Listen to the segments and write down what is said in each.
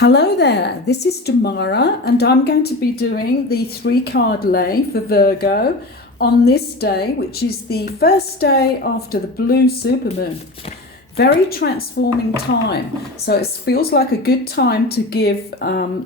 Hello there, this is Damara and I'm going to be doing the 3-card lay for Virgo on this day, which is the first day after the blue supermoon. Very transforming time, so it feels like a good time to give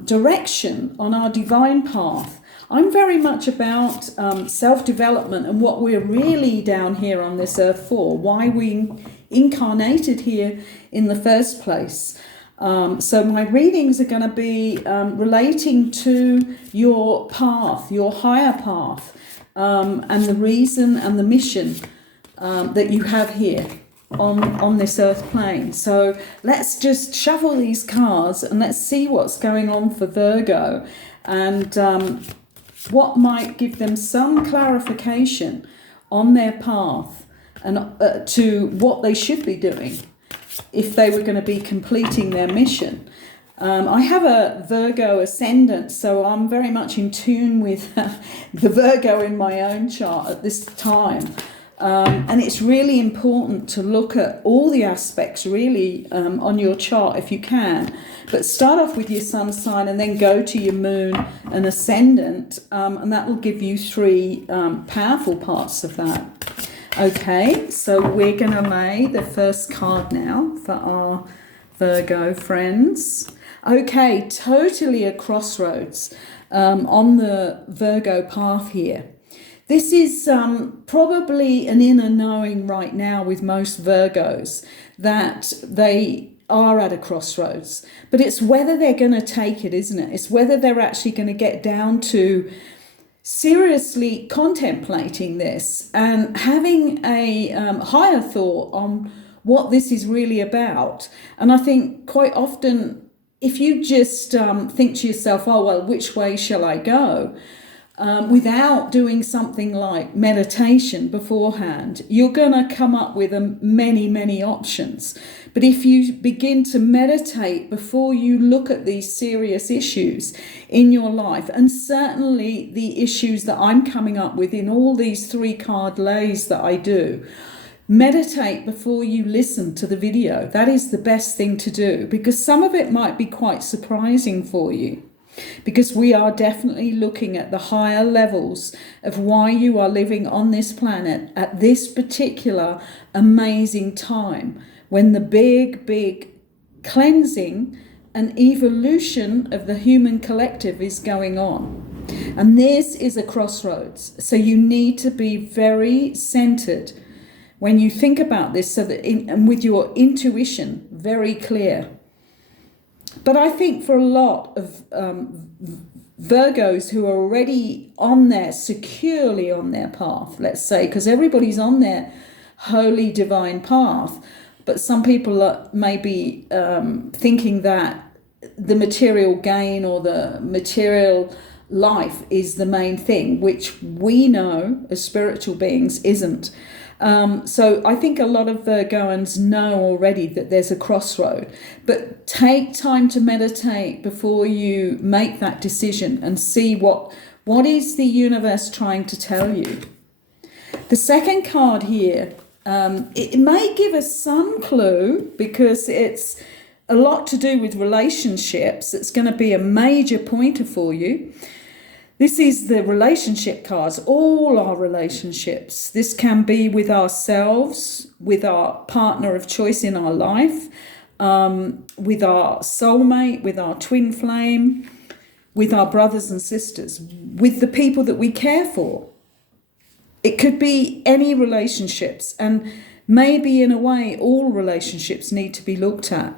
direction on our divine path. I'm very much about self-development and what we're really down here on this earth for, why we incarnated here in the first place. So my readings are going to be relating to your path, your higher path, and the reason and the mission that you have here on this earth plane. So let's just shuffle these cards and let's see what's going on for Virgo and what might give them some clarification on their path and to what they should be doing if they were going to be completing their mission. I have a Virgo ascendant, so I'm very much in tune with the Virgo in my own chart at this time. And it's really important to look at all the aspects really on your chart if you can. But start off with your sun sign and then go to your moon and ascendant, and that will give you 3 powerful parts of that. Okay, so we're going to lay the first card now for our Virgo friends. Okay, totally a crossroads on the Virgo path here. This is probably an inner knowing right now with most Virgos that they are at a crossroads. But it's whether they're going to take it, isn't it? It's whether they're actually going to get down to seriously contemplating this and having a higher thought on what this is really about. And I think quite often, if you just think to yourself, oh, well, which way shall I go? Without doing something like meditation beforehand, you're going to come up with many options. But if you begin to meditate before you look at these serious issues in your life, and certainly the issues that I'm coming up with in all these 3-card lays that I do, meditate before you listen to the video. That is the best thing to do, because some of it might be quite surprising for you. Because we are definitely looking at the higher levels of why you are living on this planet at this particular amazing time, when the big cleansing and evolution of the human collective is going on. And this is a crossroads. So you need to be very centered when you think about this, so that and with your intuition very clear. But I think for a lot of Virgos who are already securely on their path, let's say, because everybody's on their holy divine path, but some people may be thinking that the material gain or the material life is the main thing, which we know as spiritual beings isn't. So I think a lot of Virgoans know already that there's a crossroad, but take time to meditate before you make that decision and see what is the universe trying to tell you. The second card here, it may give us some clue because it's a lot to do with relationships. It's going to be a major pointer for you. This is the relationship cards, all our relationships. This can be with ourselves, with our partner of choice in our life, with our soulmate, with our twin flame, with our brothers and sisters, with the people that we care for. It could be any relationships, and maybe in a way all relationships need to be looked at.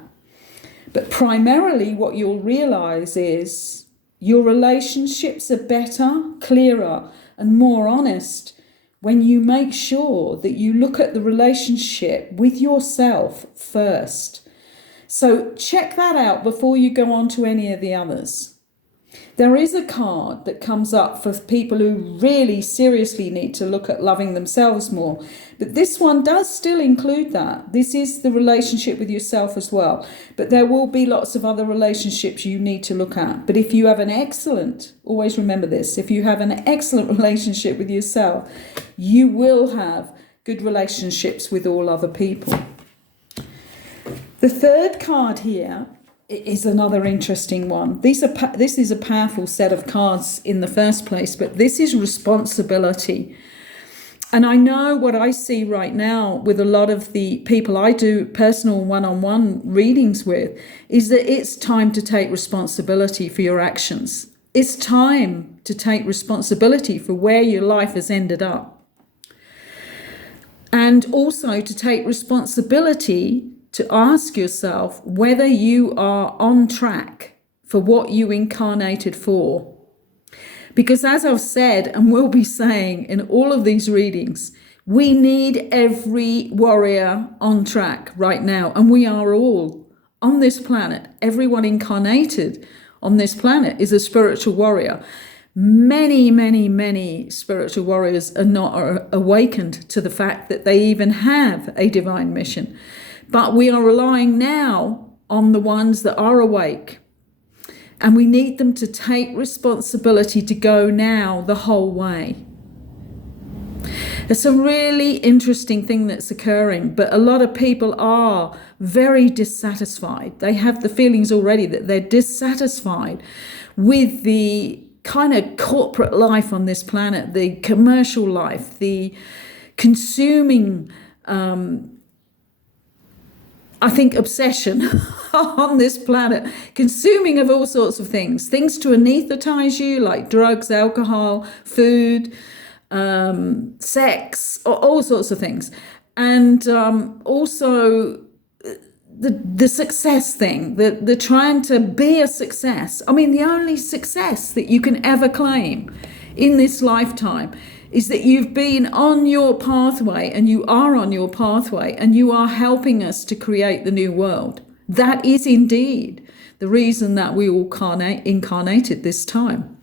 But primarily what you'll realize is your relationships are better, clearer, and more honest when you make sure that you look at the relationship with yourself first. So check that out before you go on to any of the others. There is a card that comes up for people who really seriously need to look at loving themselves more. But this one does still include that. This is the relationship with yourself as well. But there will be lots of other relationships you need to look at. But if you have always remember this, if you have an excellent relationship with yourself, you will have good relationships with all other people. The third card here is another interesting one. This is a powerful set of cards in the first place, but this is responsibility. And I know what I see right now with a lot of the people I do personal one-on-one readings with is that it's time to take responsibility for your actions. It's time to take responsibility for where your life has ended up. And also to take responsibility to ask yourself whether you are on track for what you incarnated for. Because as I've said and will be saying in all of these readings, we need every warrior on track right now. And we are all on this planet. Everyone incarnated on this planet is a spiritual warrior. Many, many, many spiritual warriors are not awakened to the fact that they even have a divine mission. But we are relying now on the ones that are awake. And we need them to take responsibility to go now the whole way. It's a really interesting thing that's occurring, but a lot of people are very dissatisfied. They have the feelings already that they're dissatisfied with the kind of corporate life on this planet, the commercial life, the consuming I think obsession on this planet, consuming of all sorts of things to anesthetize you, like drugs, alcohol, food, sex, all sorts of things. And also the success thing, the trying to be a success. I mean, the only success that you can ever claim in this lifetime is that you've been on your pathway, and you are on your pathway, and you are helping us to create the new world. That is indeed the reason that we all incarnated this time.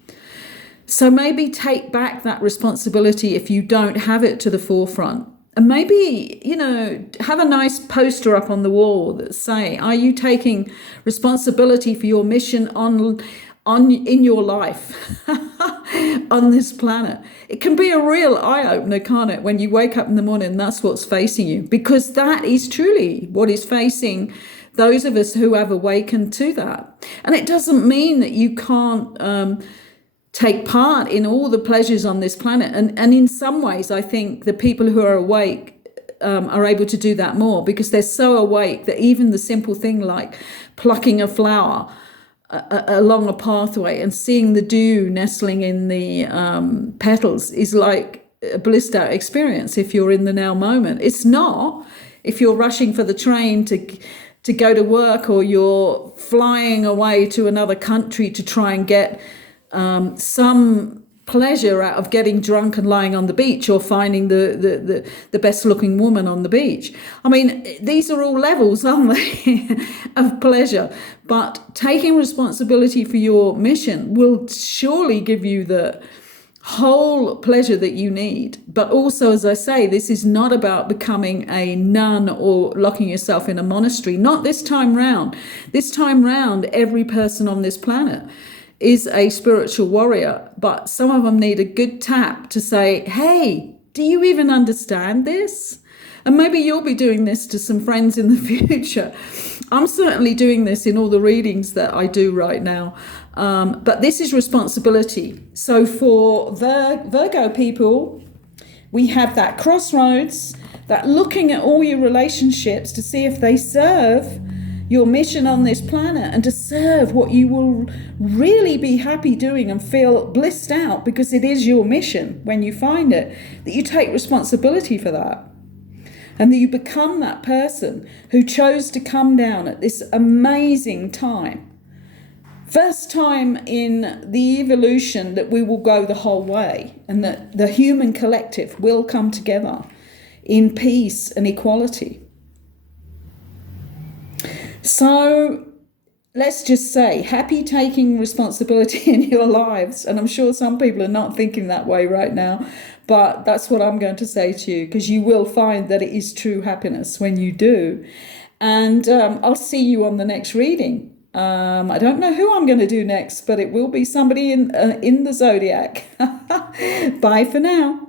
So maybe take back that responsibility if you don't have it to the forefront. And maybe, have a nice poster up on the wall that say, are you taking responsibility for your mission in your life on this planet? It can be a real eye-opener, can't it, when you wake up in the morning and that's what's facing you, because that is truly what is facing those of us who have awakened to that. And it doesn't mean that you can't take part in all the pleasures on this planet, and in some ways I think the people who are awake are able to do that more, because they're so awake that even the simple thing like plucking a flower along a pathway and seeing the dew nestling in the petals is like a blissed out experience if you're in the now moment. It's not if you're rushing for the train to go to work, or you're flying away to another country to try and get some pleasure out of getting drunk and lying on the beach, or finding the best looking woman on the beach. I mean, these are all levels, aren't they, of pleasure. But taking responsibility for your mission will surely give you the whole pleasure that you need. But also, as I say, this is not about becoming a nun or locking yourself in a monastery. Not this time round. This time round, every person on this planet is a spiritual warrior, but some of them need a good tap to say, hey, do you even understand this? And maybe you'll be doing this to some friends in the future. I'm certainly doing this in all the readings that I do right now. But this is responsibility. So for the Virgo people, we have that crossroads, that looking at all your relationships to see if they serve your mission on this planet, and to serve what you will really be happy doing and feel blissed out, because it is your mission when you find it, that you take responsibility for that, and that you become that person who chose to come down at this amazing time. First time in the evolution that we will go the whole way, and that the human collective will come together in peace and equality. So let's just say, happy taking responsibility in your lives. And I'm sure some people are not thinking that way right now, but that's what I'm going to say to you, because you will find that it is true happiness when you do. And I'll see you on the next reading. I don't know who I'm going to do next, but it will be somebody in the zodiac. Bye for now.